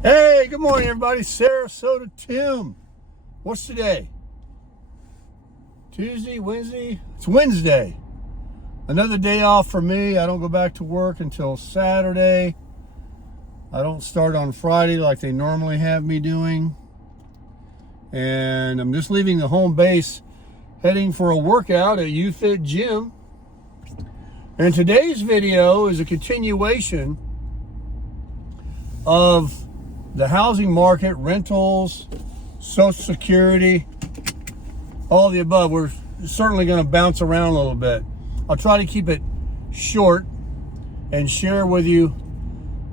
Hey, good morning, everybody. Sarasota Tim. What's today? Tuesday, Wednesday? It's Wednesday. Another day off for me. I don't go back to work until Saturday. I don't start on Friday like they normally have me doing. And I'm just leaving the home base, heading for a workout at UFit Gym. And today's video is a continuation of the housing market, rentals, Social Security, all the above. We're certainly going to bounce around a little bit. I'll try to keep it short and share with you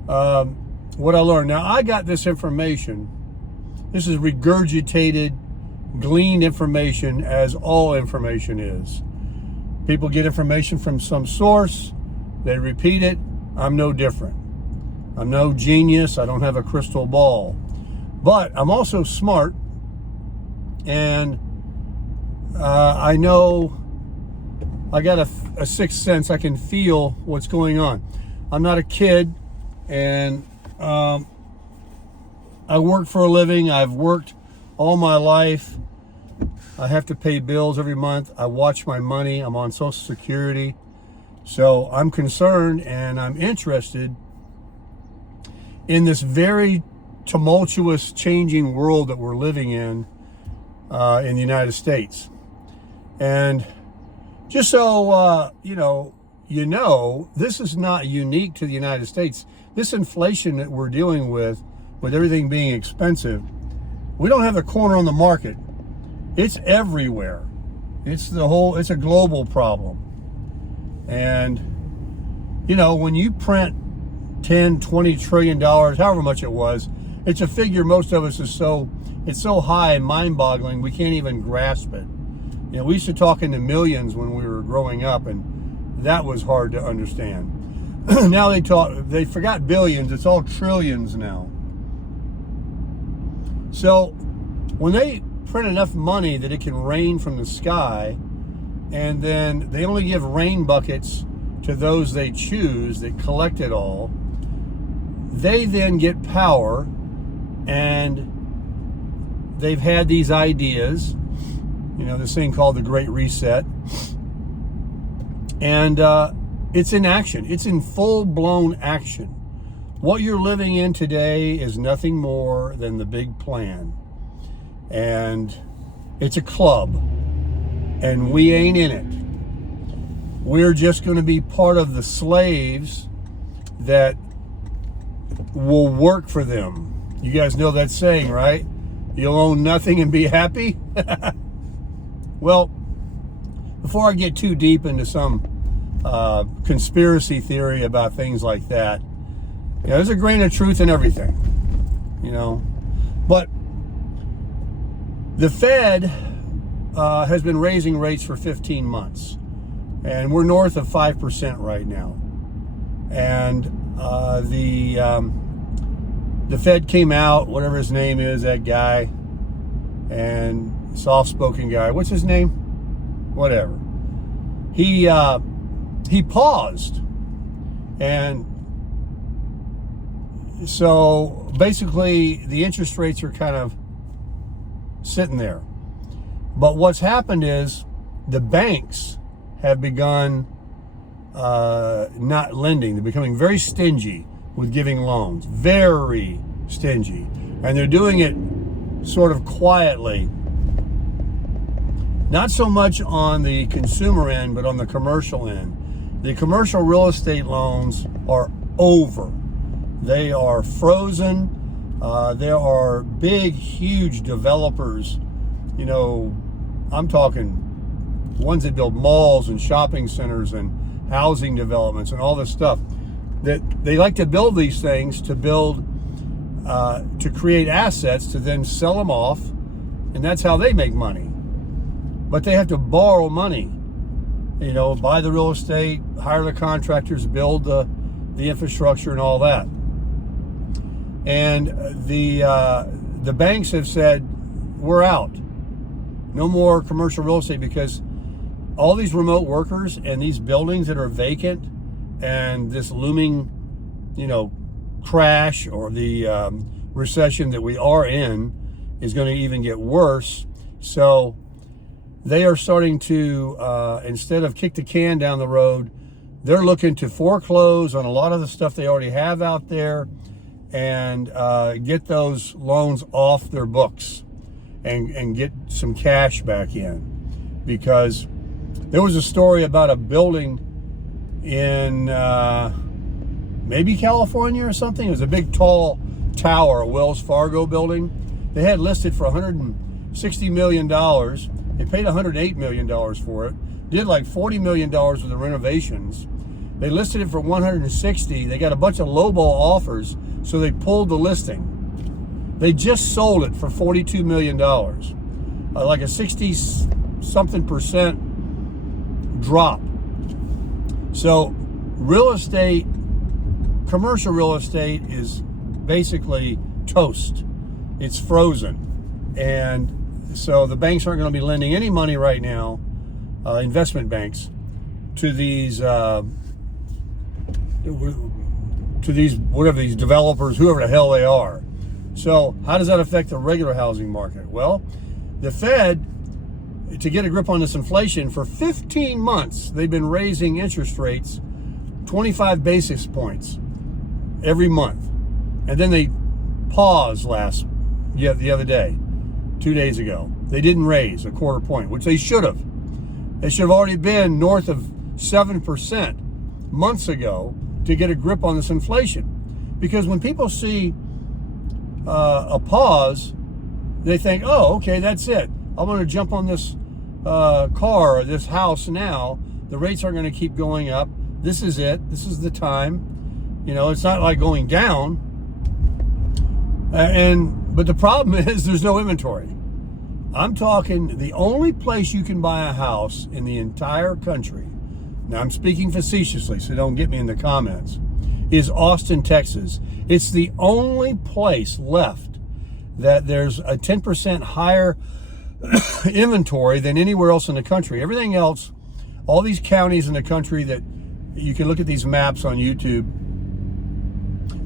what I learned. Now, I got this information. This is regurgitated, gleaned information, as all information is. People get information from some source, they repeat it. I'm no different. I'm no genius. I don't have a crystal ball. But I'm also smart, and I know I got a sixth sense. I can feel what's going on. I'm not a kid, and I work for a living. I've worked all my life. I have to pay bills every month. I watch my money. I'm on Social Security. So I'm concerned and I'm interested in this very tumultuous, changing world that we're living in the United States. And just so you know, this is not unique to the United States. This inflation that we're dealing with everything being expensive, we don't have a corner on the market. It's everywhere. It's a global problem. And when you print 10, 20 trillion dollars, however much it was, it's a figure most of us it's so high and mind-boggling we can't even grasp it. We used to talk into millions when we were growing up, and that was hard to understand. Now they forgot billions. It's all trillions now. So when they print enough money that it can rain from the sky, and then they only give rain buckets to those they choose that collect it all, they then get power, and they've had these ideas, this thing called the Great Reset, and it's in action. It's in full-blown action. What you're living in today is nothing more than the big plan, and it's a club, and we ain't in it. We're just going to be part of the slaves that will work for them. You guys know that saying, right? You'll own nothing and be happy. Well, before I get too deep into some conspiracy theory about things like that, there's a grain of truth in everything, but the Fed has been raising rates for 15 months, and we're north of 5% right now. And the Fed came out, whatever his name is, that guy, and soft-spoken guy. What's his name? Whatever. He paused, and so basically the interest rates are kind of sitting there. But what's happened is the banks have begun not lending. They're becoming very stingy with giving loans, very stingy. And they're doing it sort of quietly. Not so much on the consumer end, but on the commercial end. The commercial real estate loans are over. They are frozen. There are big, huge developers, I'm talking ones that build malls and shopping centers and housing developments and all this stuff, that they like to build these things to create assets to then sell them off, and that's how they make money. But they have to borrow money, buy the real estate, hire the contractors, build the infrastructure and all that. And the banks have said, we're out. No more commercial real estate, because all these remote workers and these buildings that are vacant and this looming, crash or the recession that we are in is going to even get worse. So they are starting to, instead of kick the can down the road, they're looking to foreclose on a lot of the stuff they already have out there and get those loans off their books and get some cash back in. Because there was a story about a building in maybe California or something. It was a big tall tower, a Wells Fargo building. They had listed for $160 million. They paid $108 million for it. Did like $40 million with the renovations. They listed it for 160. They got a bunch of lowball offers, so they pulled the listing. They just sold it for $42 million. Like a 60-something% drop. So real estate, commercial real estate is basically toast. It's frozen. And so the banks aren't going to be lending any money right now, investment banks, to these whatever these developers, whoever the hell they are. So how does that affect the regular housing market? Well, the Fed, to get a grip on this inflation, for 15 months, they've been raising interest rates 25 basis points every month. And then they paused the other day, 2 days ago. They didn't raise a quarter point, which they should have. They should have already been north of 7% months ago to get a grip on this inflation. Because when people see a pause, they think, oh, okay, that's it. I'm going to jump on this car or this house now. The rates are going to keep going up. This is it. This is the time. You know, it's not like going down. But the problem is there's no inventory. I'm talking the only place you can buy a house in the entire country, now I'm speaking facetiously, so don't get me in the comments, is Austin, Texas. It's the only place left that there's a 10% higher inventory than anywhere else in the country. Everything else, all these counties in the country that you can look at these maps on YouTube,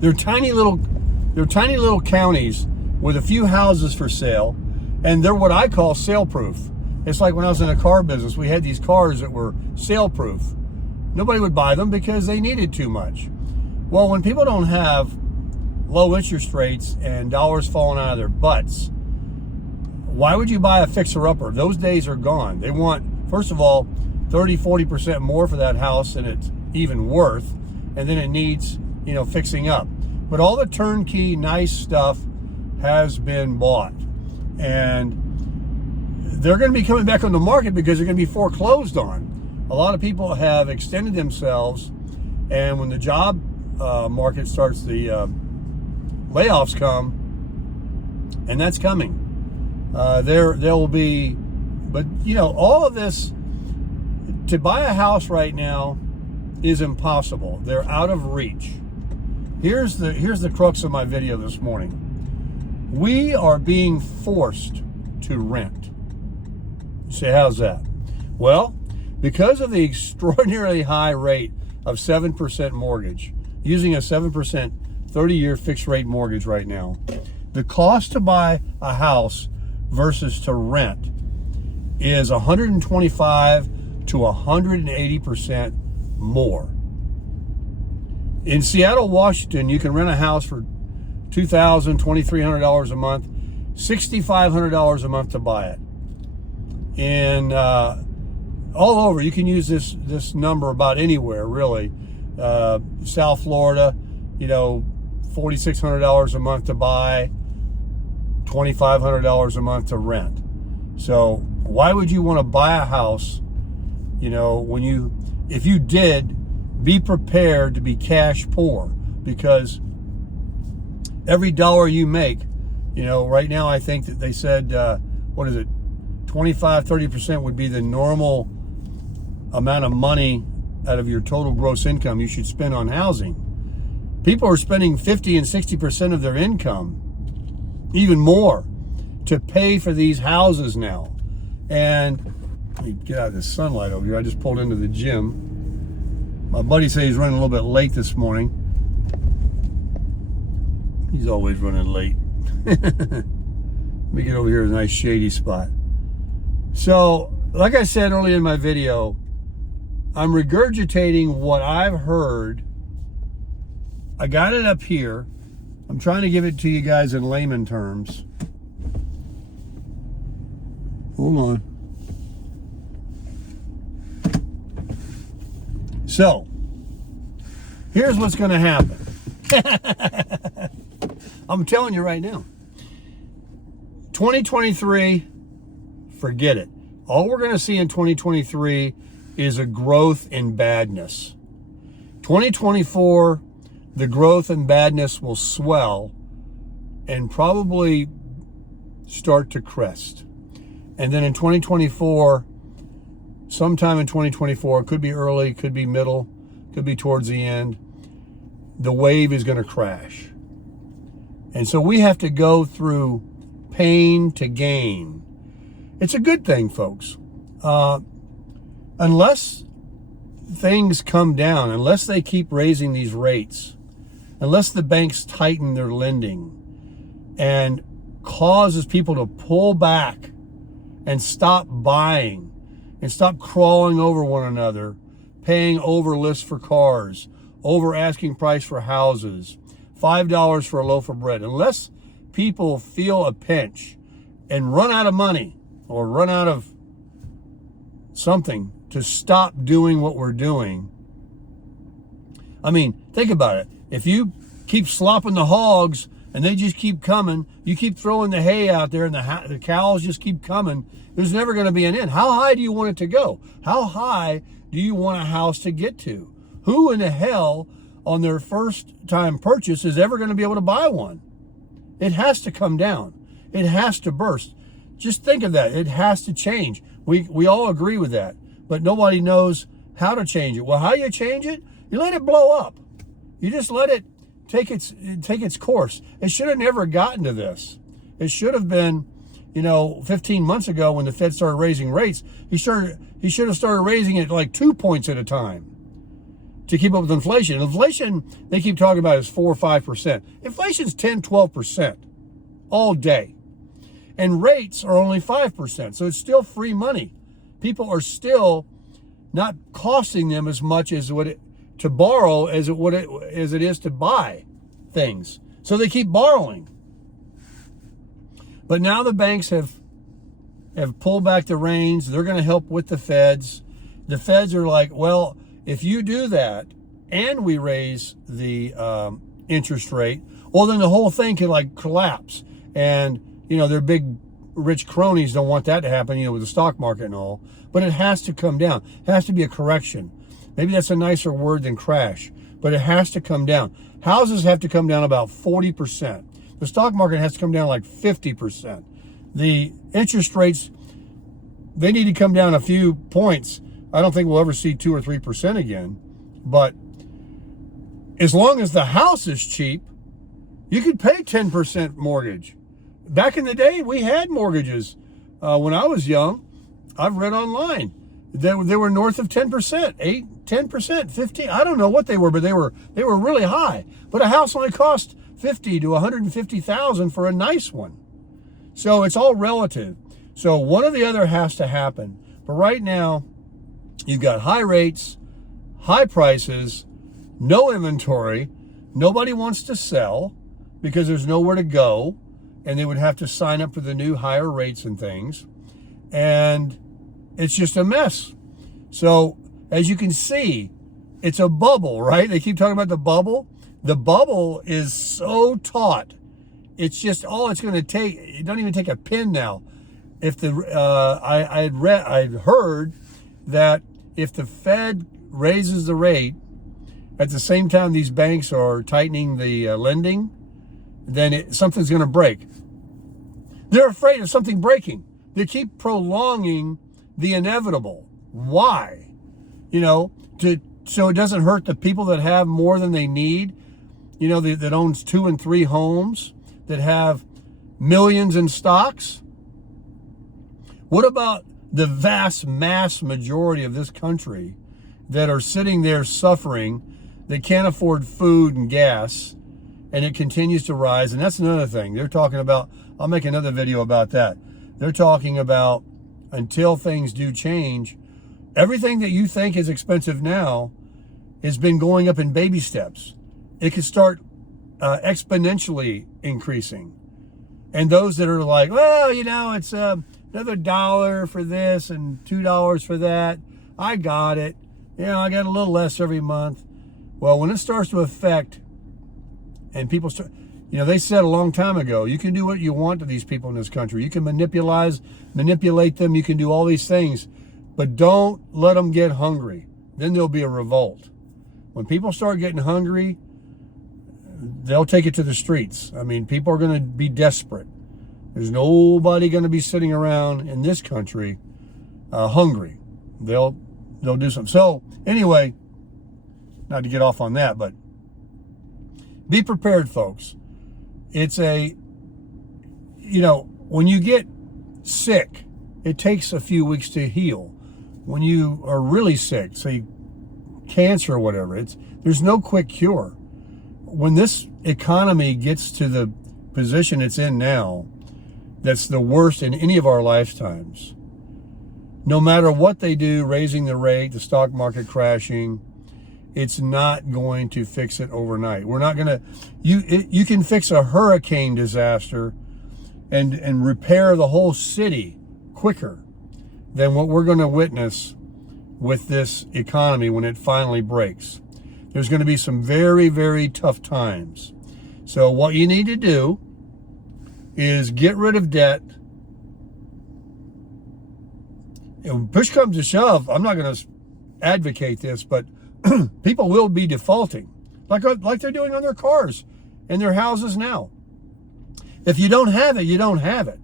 they're tiny little counties with a few houses for sale, and they're what I call sale-proof. It's like when I was in the car business, we had these cars that were sale-proof. Nobody would buy them because they needed too much. Well, when people don't have low interest rates and dollars falling out of their butts, why would you buy a fixer-upper? Those days are gone. They want, first of all, 30-40% more for that house than it's even worth, and then it needs, fixing up. But all the turnkey, nice stuff has been bought. And they're going to be coming back on the market because they're going to be foreclosed on. A lot of people have extended themselves, and when the job market starts, the layoffs come, and that's coming. There will be, but all of this, to buy a house right now is impossible. They're out of reach. Here's the crux of my video this morning. We are being forced to rent. You say, how's that? Well, because of the extraordinarily high rate of 7% mortgage, using a 7% 30-year fixed rate mortgage right now, the cost to buy a house versus to rent is 125 to 180% more. In Seattle, Washington, you can rent a house for $2,000, $2,300 a month, $6,500 a month to buy it. And all over, you can use this number about anywhere, really. South Florida, $4,600 a month to buy, $2,500 a month to rent. So why would you want to buy a house, if you did, be prepared to be cash poor, because every dollar you make, right now I think that they said, 25-30% would be the normal amount of money out of your total gross income you should spend on housing. People are spending 50 and 60% of their income, even more, to pay for these houses now. And let me get out of this sunlight over here. I just pulled into the gym. My buddy said he's running a little bit late this morning. He's always running late. Let me get over here to a nice shady spot. So, like I said earlier in my video, I'm regurgitating what I've heard. I got it up here. I'm trying to give it to you guys in layman terms. Hold on. So, here's what's going to happen. I'm telling you right now. 2023, forget it. All we're going to see in 2023 is a growth in badness. 2024, the growth and badness will swell and probably start to crest. And then in 2024, sometime in 2024, it could be early, could be middle, could be towards the end, the wave is going to crash. And so we have to go through pain to gain. It's a good thing, folks. Unless things come down, unless they keep raising these rates, unless the banks tighten their lending and causes people to pull back and stop buying and stop crawling over one another, paying over lists for cars, over asking price for houses, $5 for a loaf of bread. Unless people feel a pinch and run out of money or run out of something to stop doing what we're doing. I mean, think about it. If you keep slopping the hogs and they just keep coming, you keep throwing the hay out there and the cows just keep coming, there's never going to be an end. How high do you want it to go? How high do you want a house to get to? Who in the hell on their first time purchase is ever going to be able to buy one? It has to come down. It has to burst. Just think of that. It has to change. We all agree with that, but nobody knows how to change it. Well, how you change it? You let it blow up. You just let it take its course. It should have never gotten to this. It should have been, 15 months ago when the Fed started raising rates, he should have started raising it like 2 points at a time to keep up with inflation. Inflation, they keep talking about, is 4 or 5%. Inflation's 10, 12% all day. And rates are only 5%. So it's still free money. People are still not costing them as much as to borrow as it is to buy things. So they keep borrowing. But now the banks have pulled back the reins. They're going to help with the feds. The feds are like, well, if you do that and we raise the interest rate, well, then the whole thing could collapse. And, their big rich cronies don't want that to happen, with the stock market and all. But it has to come down. It has to be a correction. Maybe that's a nicer word than crash, but it has to come down. Houses have to come down about 40%. The stock market has to come down like 50%. The interest rates, they need to come down a few points. I don't think we'll ever see 2 or 3% again. But as long as the house is cheap, you could pay 10% mortgage. Back in the day, we had mortgages. When I was young, I've read online. They were north of 10%, 8, 10%, 15. I don't know what they were, but they were really high. But a house only cost $50,000 to $150,000 for a nice one. So it's all relative. So one or the other has to happen. But right now, you've got high rates, high prices, no inventory. Nobody wants to sell because there's nowhere to go, and they would have to sign up for the new higher rates and things. And it's just a mess. So as you can see, it's a bubble, right? They keep talking about the bubble. The bubble is so taut. It's just all it's going to take. It don't even take a pin now. If I'd heard that if the Fed raises the rate at the same time these banks are tightening the lending, then something's going to break. They're afraid of something breaking. They keep prolonging the inevitable. Why? So it doesn't hurt the people that have more than they need, that owns 2 and 3 homes, that have millions in stocks. What about the vast mass majority of this country that are sitting there suffering? They can't afford food and gas, and it continues to rise. And that's another thing. They're talking about, I'll make another video about that. They're talking about until things do change, everything that you think is expensive now has been going up in baby steps. It could start exponentially increasing. And those that are like, well, you know, it's another $1 for this and $2 for that. I got it. You know, I got a little less every month. Well, when it starts to affect and people start, you know, they said a long time ago, you can do what you want to these people in this country. You can manipulate them. You can do all these things, but don't let them get hungry. Then there'll be a revolt. When people start getting hungry, they'll take it to the streets. I mean, people are going to be desperate. There's nobody going to be sitting around in this country hungry. They'll do something. So anyway, not to get off on that, but be prepared, folks. It's you know, when you get sick, it takes a few weeks to heal. When you are really sick, say cancer or whatever, there's no quick cure. When this economy gets to the position it's in now, that's the worst in any of our lifetimes. No matter what they do, raising the rate, the stock market crashing, it's not going to fix it overnight. We're not going to, you can fix a hurricane disaster and repair the whole city quicker than what we're going to witness with this economy when it finally breaks. There's going to be some very, very tough times. So what you need to do is get rid of debt. And when push comes to shove, I'm not going to advocate this, but people will be defaulting like they're doing on their cars and their houses now. If you don't have it, you don't have it.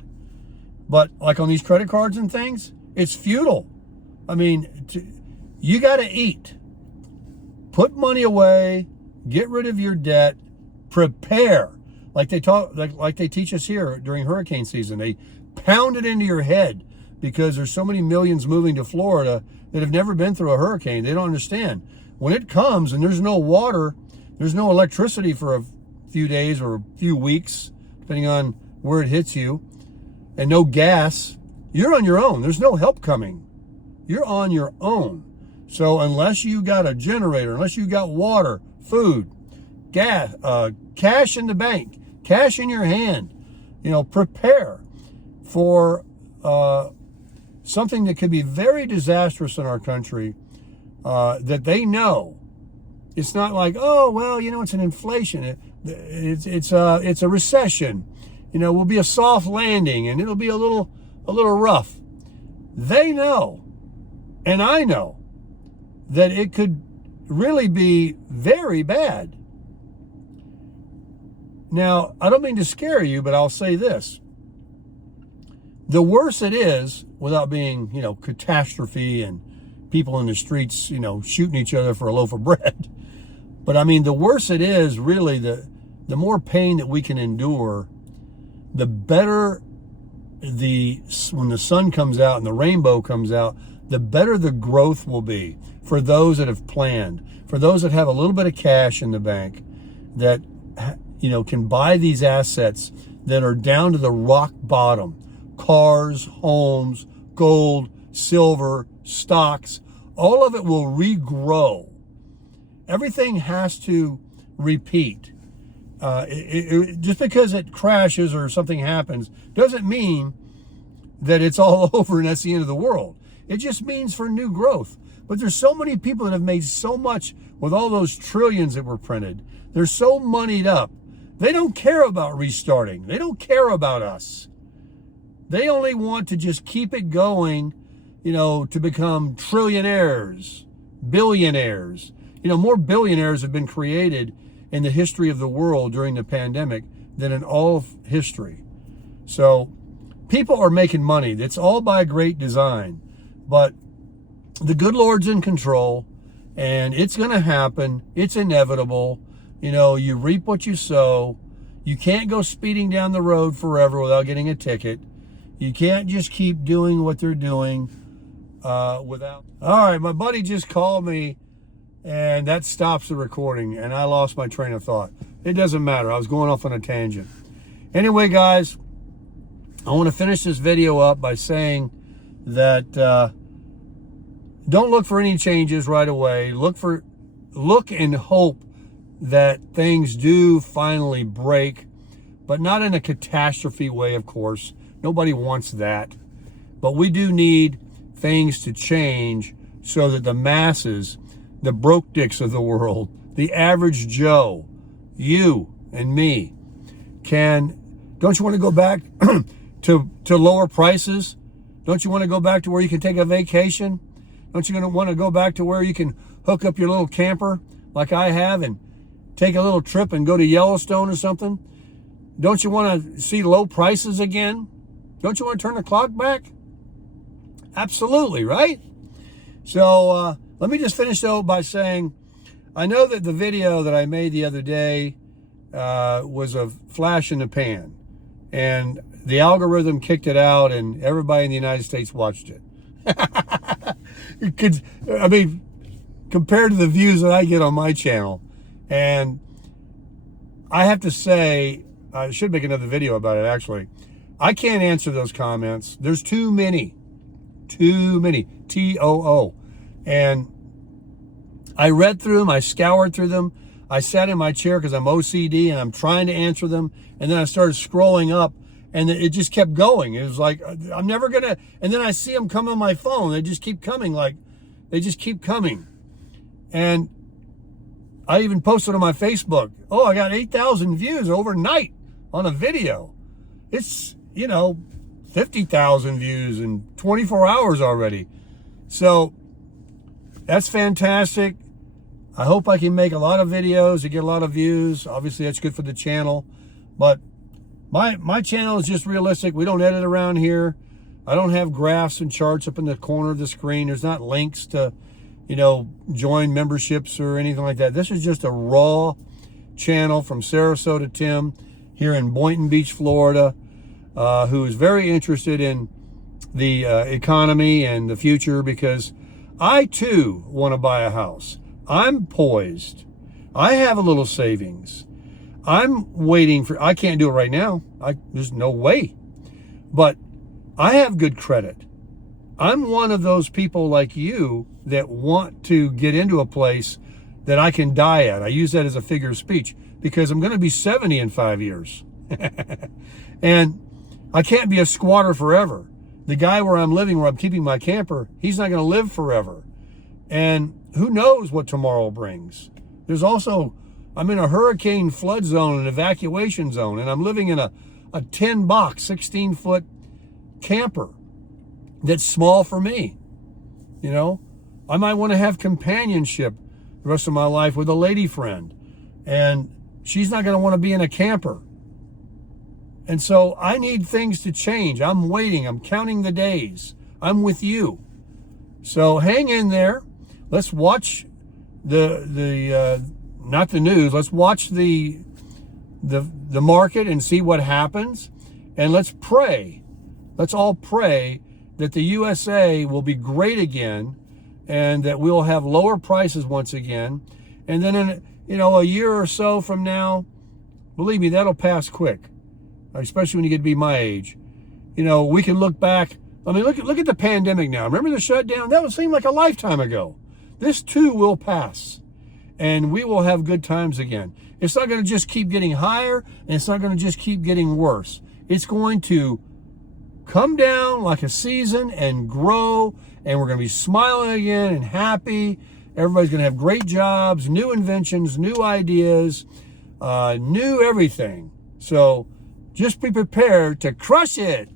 But like on these credit cards and things, it's futile. I mean, you got to eat. Put money away, get rid of your debt, prepare. Like they teach us here during hurricane season. They pound it into your head because there's so many millions moving to Florida that have never been through a hurricane. They don't understand. When it comes and there's no water, there's no electricity for a few days or a few weeks, depending on where it hits you, and no gas, you're on your own. There's no help coming. You're on your own. So unless you got a generator, unless you got water, food, gas, cash in the bank, cash in your hand, you know, prepare for something that could be very disastrous in our country. That they know. It's not like, oh, well, you know, it's an inflation. It's a recession. You know, will be a soft landing and it'll be a little rough. They know, and I know, that it could really be very bad. Now, I don't mean to scare you, but I'll say this. The worse it is, without being, you know, catastrophe and people in the streets, you know, shooting each other for a loaf of bread. But I mean, the worse it is, really, the more pain that we can endure, the better when the sun comes out and the rainbow comes out, the better the growth will be for those that have planned, for those that have a little bit of cash in the bank that, you know, can buy these assets that are down to the rock bottom. Cars, homes, gold, silver, stocks, all of it will regrow. Everything has to repeat. Just because it crashes or something happens doesn't mean that it's all over and that's the end of the world. It just means for new growth. But there's so many people that have made so much with all those trillions that were printed. They're so moneyed up. They don't care about restarting. They don't care about us. They only want to just keep it going, you know, to become trillionaires, billionaires. You know, more billionaires have been created in the history of the world during the pandemic than in all of history. So people are making money. It's all by great design. But the good Lord's in control, and it's going to happen. It's inevitable. You know, you reap what you sow. You can't go speeding down the road forever without getting a ticket. You can't just keep doing what they're doing without. All right, my buddy just called me and that stops the recording, and I lost my train of thought. It doesn't matter. I was going off on a tangent. Anyway, guys, I want to finish this video up by saying that don't look for any changes right away. Look and hope that things do finally break, but not in a catastrophe way, of course. Nobody wants that. But we do need things to change so that the masses, the broke dicks of the world, the average Joe, you and me, don't you want to go back to lower prices? Don't you want to go back to where you can take a vacation? Don't you want to go back to where you can hook up your little camper like I have and take a little trip and go to Yellowstone or something? Don't you want to see low prices again? Don't you want to turn the clock back? Absolutely, right? So let me just finish though by saying, I know that the video that I made the other day was a flash in the pan, and the algorithm kicked it out and everybody in the United States watched it. I mean, compared to the views that I get on my channel. And I have to say, I should make another video about it actually. I can't answer those comments. There's too many, TOO. And I read through them, I scoured through them. I sat in my chair because I'm OCD and I'm trying to answer them. And then I started scrolling up and it just kept going. It was like, I'm never gonna, and then I see them come on my phone. They just keep coming, they just keep coming. And I even posted on my Facebook, oh, I got 8,000 views overnight on a video. It's, 50,000 views in 24 hours already. So that's fantastic. I hope I can make a lot of videos to get a lot of views. Obviously, that's good for the channel. But my channel is just realistic. We don't edit around here. I don't have graphs and charts up in the corner of the screen. There's not links to, join memberships or anything like that. This is just a raw channel from Sarasota Tim here in Boynton Beach, Florida, who is very interested in the economy and the future, because I too want to buy a house. I'm poised. I have a little savings. I'm waiting for, I can't do it right now. There's no way. But I have good credit. I'm one of those people like you that want to get into a place that I can die at. I use that as a figure of speech because I'm going to be 70 in 5 years. And I can't be a squatter forever. The guy where I'm living, where I'm keeping my camper, he's not going to live forever. And who knows what tomorrow brings. There's also, I'm in a hurricane flood zone, an evacuation zone, and I'm living in a 10-box, 16-foot camper that's small for me. I might want to have companionship the rest of my life with a lady friend, and she's not going to want to be in a camper. And so I need things to change. I'm waiting. I'm counting the days. I'm with you. So hang in there. Let's watch the not the news. Let's watch the market and see what happens. And let's pray. Let's all pray that the USA will be great again, and that we'll have lower prices once again. And then in a year or so from now, believe me, that'll pass quick. Especially when you get to be my age. We can look back. I mean, look at the pandemic now. Remember the shutdown? That would seem like a lifetime ago. This too will pass, and we will have good times again. It's not going to just keep getting higher, and it's not going to just keep getting worse. It's going to come down like a season and grow, and we're going to be smiling again and happy. Everybody's going to have great jobs, new inventions, new ideas, new everything. So just be prepared to crush it.